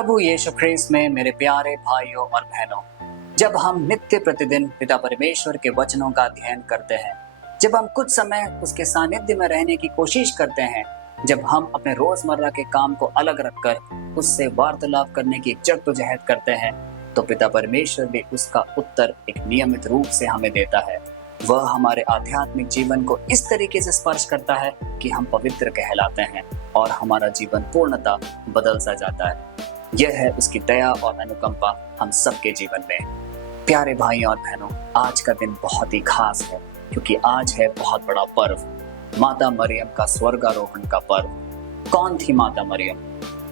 प्रभु यीशु ख्रीस्त में मेरे प्यारे भाइयों और बहनों, जब हम नित्य प्रतिदिन पिता परमेश्वर के वचनों का अध्ययन करते हैं, जब हम कुछ समय उसके सानिध्य में रहने की कोशिश करते हैं, जब हम अपने रोजमर्रा के काम को अलग रखकर उससे वार्तालाप करने की जद्दोजहद करते हैं, तो पिता परमेश्वर भी उसका उत्तर एक नियमित रूप से हमें देता है। वह हमारे आध्यात्मिक जीवन को इस तरीके से स्पर्श करता है कि हम पवित्र कहलाते हैं और हमारा जीवन पूर्णतः बदल सा जाता है। यह है उसकी दया और अनुकंपा हम सबके जीवन में। प्यारे भाइयों और बहनों, आज का दिन बहुत ही खास है क्योंकि आज है बहुत बड़ा पर्व, माता मरियम का स्वर्गारोहण का पर्व। कौन थी माता मरियम?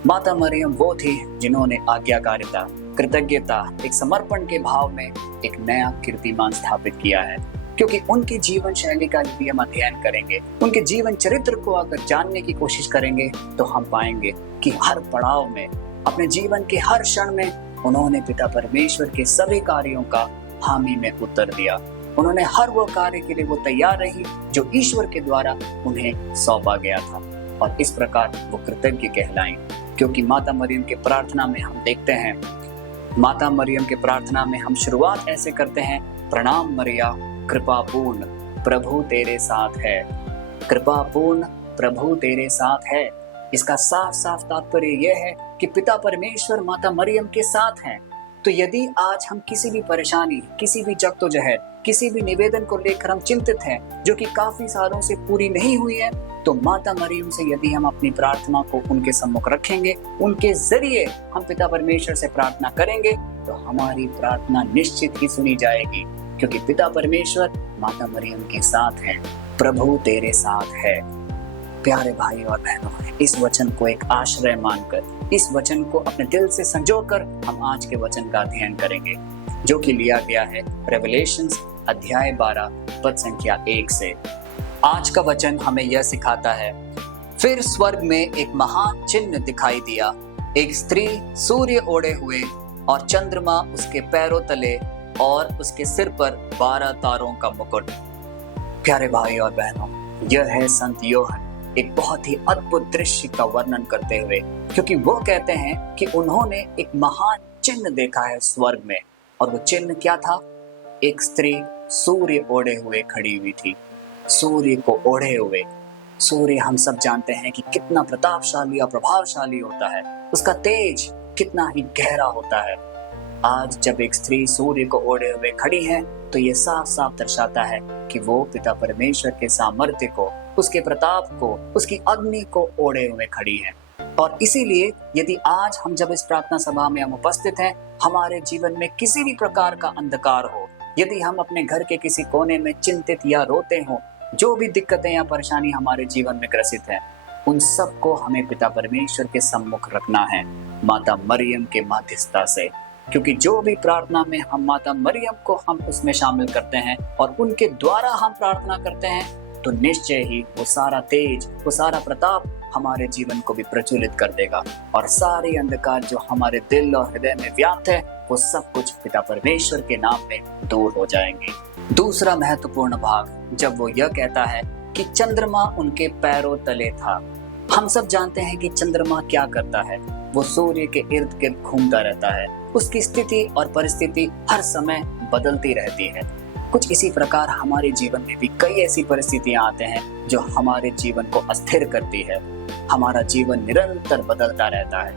माता मरियम वो थी जिन्होंने आज्ञाकारिता, कृतज्ञता, एक समर्पण के भाव में एक नया कीर्तिमान स्थापित किया है। क्योंकि उनकी जीवन शैली का यदि हम अध्ययन करेंगे, उनके जीवन चरित्र को अगर जानने की कोशिश करेंगे, तो हम पाएंगे कि हर पड़ाव में, अपने जीवन के हर क्षण में उन्होंने पिता परमेश्वर के सभी कार्यों का हामी में उत्तर दिया। उन्होंने हर वो कार्य के लिए वो तैयार रही जो ईश्वर के द्वारा उन्हें सौंपा गया था, और इस प्रकार वो कृतज्ञ कहलाएं। क्योंकि माता मरियम के प्रार्थना में हम देखते हैं, माता मरियम के प्रार्थना में हम शुरुआत ऐसे करते हैं, प्रणाम मरिया कृपा पूर्ण प्रभु तेरे साथ है। कृपा पूर्ण प्रभु तेरे साथ है। इसका साफ साफ तात्पर्य यह है कि पिता परमेश्वर माता मरियम के साथ हैं। तो यदि आज हम किसी भी परेशानी, किसी भी जद्दोजहद, किसी भी निवेदन को लेकर हम चिंतित हैं, जो कि काफी सालों से पूरी नहीं हुई है, तो माता मरियम से यदि हम अपनी प्रार्थना को उनके सम्मुख रखेंगे, उनके जरिए हम पिता परमेश्वर से प्रार्थना करेंगे, तो हमारी प्रार्थना निश्चित ही सुनी जाएगी। क्योंकि पिता परमेश्वर माता मरियम के साथ है। प्रभु तेरे साथ है। प्यारे भाई और बहनों, इस वचन को एक आश्रय मानकर, इस वचन को अपने दिल से संजोकर हम आज के वचन का अध्ययन करेंगे, जो कि लिया गया है रेवलेशंस अध्याय 12 पद संख्या 1 से। आज का वचन हमें यह सिखाता है, फिर स्वर्ग में एक महान चिन्ह दिखाई दिया, एक स्त्री सूर्य ओढ़े हुए और चंद्रमा उसके पैरों तले और उसके सिर पर 12 तारों का मुकुट। प्यारे भाई और बहनों, यह है संत यूहन्ना एक बहुत ही अद्भुत दृश्य का वर्णन करते हुए, क्योंकि वो कहते हैं कि उन्होंने एक महान चिन्ह देखा है स्वर्ग में। और वो चिन्ह क्या था? एक स्त्री सूर्य ओढ़े हुए खड़ी हुई थी। सूर्य को ओढ़े हुए। सूर्य हम सब जानते हैं कि कितना प्रतापशाली और प्रभावशाली होता है, उसका तेज कितना ही गहरा होता है। आज जब एक स्त्री सूर्य को ओढ़े हुए खड़ी है, तो ये साफ साफ दर्शाता है कि वो पिता परमेश्वर के सामर्थ्य को, उसके प्रताप को, उसकी अग्नि को ओढ़े हुए खड़ी है। और इसीलिए यदि आज हम जब इस प्रार्थना सभा में हम उपस्थित हैं, हमारे जीवन में किसी भी प्रकार का अंधकार हो, यदि हम अपने घर के किसी कोने में चिंतित या रोते हो, जो भी दिक्कतें या परेशानी हमारे जीवन में ग्रसित है, उन सबको हमें पिता परमेश्वर के सम्मुख रखना है, माता मरियम के माध्यस्थता से। क्योंकि जो भी प्रार्थना में हम माता मरियम को हम उसमें शामिल करते हैं और उनके द्वारा हम प्रार्थना करते हैं, तो निश्चय ही वो सारा तेज, वो सारा प्रताप हमारे जीवन को भी प्रज्वलित कर देगा, और सारे अंधकार जो हमारे दिल और हृदय में व्याप्त है, वो सब कुछ पिता परमेश्वर के नाम में दूर हो जाएंगे। दूसरा महत्वपूर्ण भाग, जब वो यह कहता है कि चंद्रमा उनके पैरों तले था। हम सब जानते हैं कि चंद्रमा क्या करता है, वो सूर्य के इर्द गिर्द घूमता रहता है। उसकी स्थिति और परिस्थिति हर समय बदलती रहती है। कुछ इसी प्रकार हमारे जीवन में भी कई ऐसी परिस्थितियां आते हैं जो हमारे जीवन को अस्थिर करती है। हमारा जीवन निरंतर बदलता रहता है।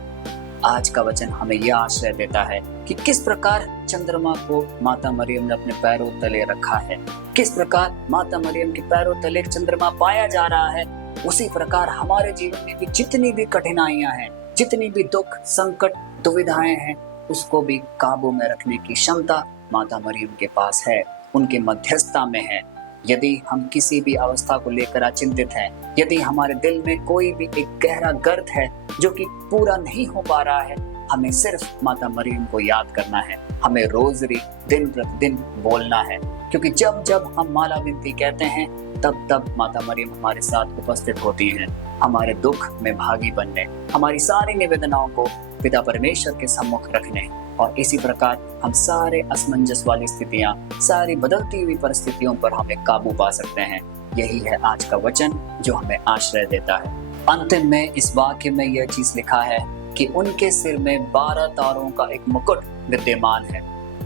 आज का वचन हमें यह आश्रय देता है कि किस प्रकार चंद्रमा को माता मरियम ने अपने पैरों तले रखा है, किस प्रकार माता मरियम के पैरों तले चंद्रमा पाया जा रहा है। उसी प्रकार हमारे जीवन में भी जितनी भी कठिनाइयां हैं, जितनी भी दुख, संकट, दुविधाएं हैं, उसको भी काबू में रखने की क्षमता माता मरियम के पास है, उनके मध्यस्थता में है। यदि हम किसी भी अवस्था को लेकर चिंतित हैं, यदि हमारे दिल में कोई भी एक गहरा गर्त है जो कि पूरा नहीं हो पा रहा है, हमें सिर्फ माता मरियम को याद करना है। हमें रोजरी दिन प्रतिदिन बोलना है, क्योंकि जब जब हम माला विनती कहते हैं, तब तब माता मरियम हमारे साथ उपस्थित होती हैं, हमारे दुख में भागी बनने, हमारी सारी निवेदनाओं को पिता परमेश्वर के सम्मुख रखने। और इसी प्रकार हम सारे असमंजस वाली स्थितियां, सारी बदलती हुई परिस्थितियों पर हमें काबू पा सकते हैं। यही है आज का वचन जो हमें आश्रय देता है। अंतिम में इस वाक्य में यह चीज लिखा है कि उनके सिर में 12 तारों का एक मुकुट विद्यमान है।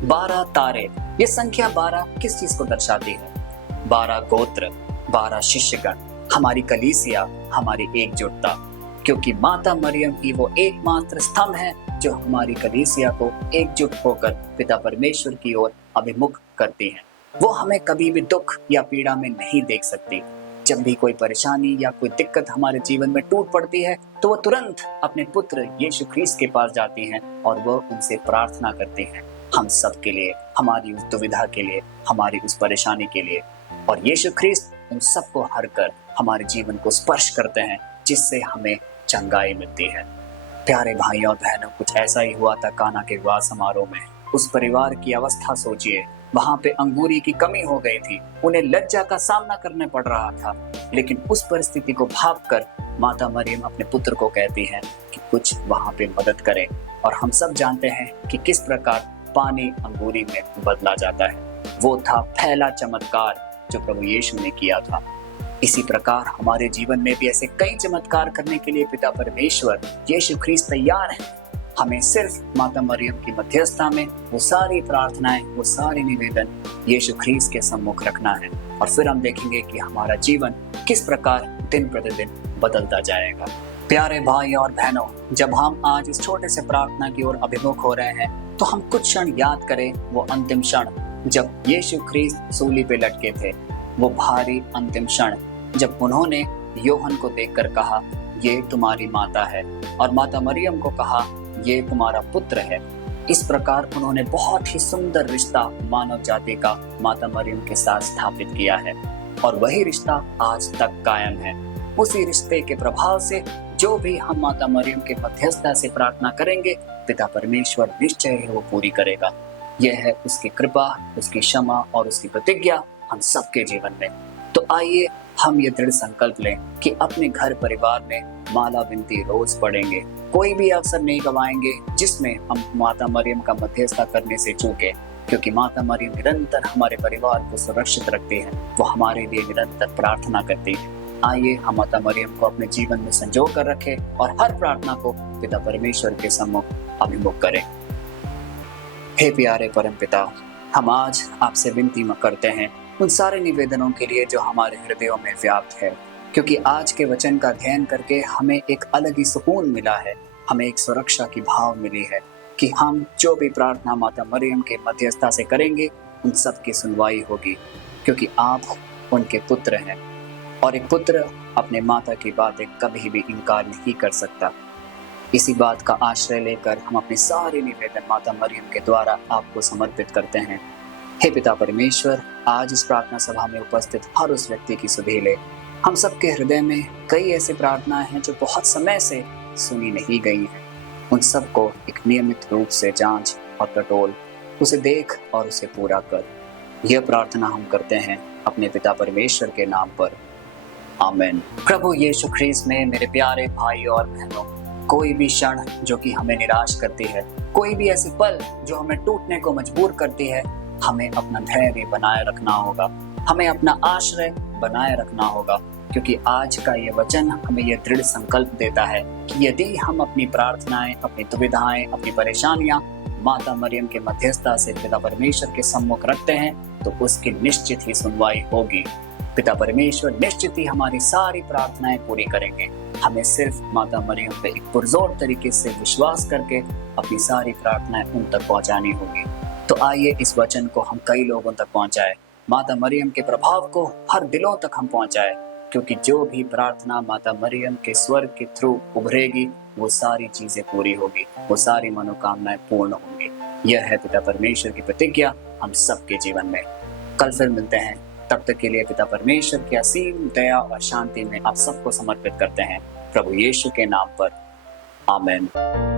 12 तारे, ये संख्या 12 किस चीज को दर्शाती है? 12 गोत्र, 12 शिष्यगण, हमारी कलीसिया, हमारी एकजुटता, क्योंकि माता मरियम ही वो एकमात्र स्तंभ है जो हमारी कलीसिया को एकजुट होकर पिता परमेश्वर की ओर अभिमुख करती है। वो हमें कभी भी दुख या पीड़ा में नहीं देख सकती। जब भी कोई परेशानी या कोई दिक्कत हमारे जीवन में टूट पड़ती है तो वो तुरंत अपने पुत्र यीशु ख्रीस्त के पास जाती हैं और वो उनसे प्रार्थना करती हैं हम सब के लिए, हमारी उस दुविधा के लिए, हमारी उस परेशानी के लिए। और यीशु ख्रीस्त उन सबको हर कर हमारे जीवन को स्पर्श करते हैं, जिससे हमें चंगाई मिलती है। प्यारे भाइयों और बहनों, कुछ ऐसा ही हुआ था काना के विवाह समारोह में। उस परिवार की अवस्था सोचिए, वहां पे अंगूरी की कमी हो गई थी, उन्हें लज्जा का सामना करना पड़ रहा था। लेकिन उस परिस्थिति को भांपकर माता मरियम अपने पुत्र को कहती हैं कि कुछ वहां पे मदद करें। और हम सब जानते हैं कि किस प्रकार पानी अंगूरी में बदला जाता है। वो था पहला चमत्कार जो प्रभु यीशु ने किया था। इसी प्रकार हमारे जीवन में भी ऐसे कई चमत्कार करने के लिए पिता परमेश्वर यीशु ख्रीस्त तैयार है। हमें सिर्फ माता मरियम की मध्यस्थता में वो सारी प्रार्थनाएं, वो सारे निवेदन यीशु ख्रीस्त के सम्मुख रखना है, और फिर हम देखेंगे कि हमारा जीवन किस प्रकार दिन प्रतिदिन बदलता जाएगा। प्यारे भाई और बहनों, जब हम आज इस छोटे से प्रार्थना की ओर अभिमुख हो रहे हैं तो हम कुछ क्षण याद करें वो अंतिम क्षण जब यीशु ख्रीस्त सूली पे लटके थे। वो भारी अंतिम क्षण जब उन्होंने योहन को देखकर कहा, ये तुम्हारी माता है, और माता मरियम को कहा, ये तुम्हारा पुत्र है। इस प्रकार उन्होंने बहुत ही सुंदर रिश्ता मानव जाति का माता मरियम के साथ स्थापित किया है, और वही रिश्ता आज तक कायम है। उसी रिश्ते के प्रभाव से जो भी हम माता मरियम के मध्यस्थता से प्रार्थना करेंगे, पिता परमेश्वर निश्चय ही वो पूरी करेगा। यह है उसकी कृपा, उसकी क्षमा और उसकी प्रतिज्ञा हम सबके जीवन में। तो आइए हम ये दृढ़ संकल्प लें कि अपने घर परिवार में माला विनती रोज पढ़ेंगे। कोई भी अवसर नहीं गवाएंगे जिसमें हम माता मरियम का मध्यस्थता करने से चूके, क्योंकि माता मरियम निरंतर हमारे परिवार को सुरक्षित रखती है। वो हमारे लिए निरंतर प्रार्थना करती है। आइए हम माता मरियम को अपने जीवन में संजो कर रखें और हर प्रार्थना को पिता परमेश्वर के सम्मुख अभिमुख करें। हे प्यारे परमपिता, हम आज आपसे विनती करते हैं उन सारे निवेदनों के लिए जो हमारे हृदयों में व्याप्त है, क्योंकि आज के वचन का अध्ययन करके हमें एक अलग ही सुकून मिला है, हमें एक सुरक्षा की भाव मिली है कि हम जो भी प्रार्थना माता मरियम के मध्यस्थता से करेंगे उन सब की सुनवाई होगी, क्योंकि आप उनके पुत्र हैं और एक पुत्र अपने माता की बातें कभी भी इनकार नहीं कर सकता। इसी बात का आश्रय लेकर हम अपने सारे निवेदन माता मरियम के द्वारा आपको समर्पित करते हैं। हे पिता परमेश्वर, आज इस प्रार्थना सभा में उपस्थित हर उस व्यक्ति की सुधि ले। हम सबके हृदय में कई ऐसी प्रार्थनाएं हैं जो बहुत समय से सुनी नहीं गई हैं। उन सबको एक नियमित रूप से जांच और टटोल, उसे देख और उसे पूरा कर। यह प्रार्थना हम करते हैं अपने पिता परमेश्वर के नाम पर, आमीन। प्रभु यीशु ख्रीस्त में मेरे प्यारे भाइयों और बहनों, कोई भी क्षण जो कि हमें निराश करती है, कोई भी ऐसी पल जो हमें टूटने को मजबूर करती है, हमें अपना धैर्य बनाए रखना होगा, हमें अपना आश्रय बनाए रखना होगा, क्योंकि आज का ये वचन हमें यह दृढ़ संकल्प देता है कि यदि हम अपनी प्रार्थनाएं, अपनी दुविधाएं, अपनी परेशानियां माता मरियम के मध्यस्थता से पिता परमेश्वर के सम्मुख रखते हैं तो उसकी निश्चित ही सुनवाई होगी। पिता परमेश्वर निश्चित ही हमारी सारी प्रार्थनाएं पूरी करेंगे। हमें सिर्फ माता मरियम पे एक पुरजोर तरीके से विश्वास करके अपनी सारी प्रार्थनाएं उन तक पहुंचानी होगी। तो आइए इस वचन को हम कई लोगों तक पहुंचाएं, माता मरियम के प्रभाव को हर दिलों तक हम पहुंचाएं, क्योंकि जो भी प्रार्थना माता मरियम के स्वर के थ्रू उभरेगी वो सारी चीजें पूरी होगी, वो सारी मनोकामनाएं पूर्ण होंगी। यह है पिता परमेश्वर की प्रतिज्ञा हम सबके जीवन में। कल फिर मिलते हैं, तब तक के लिए पिता परमेश्वर की असीम दया और शांति में आप सबको समर्पित करते हैं, प्रभु यीशु के नाम पर, आमीन।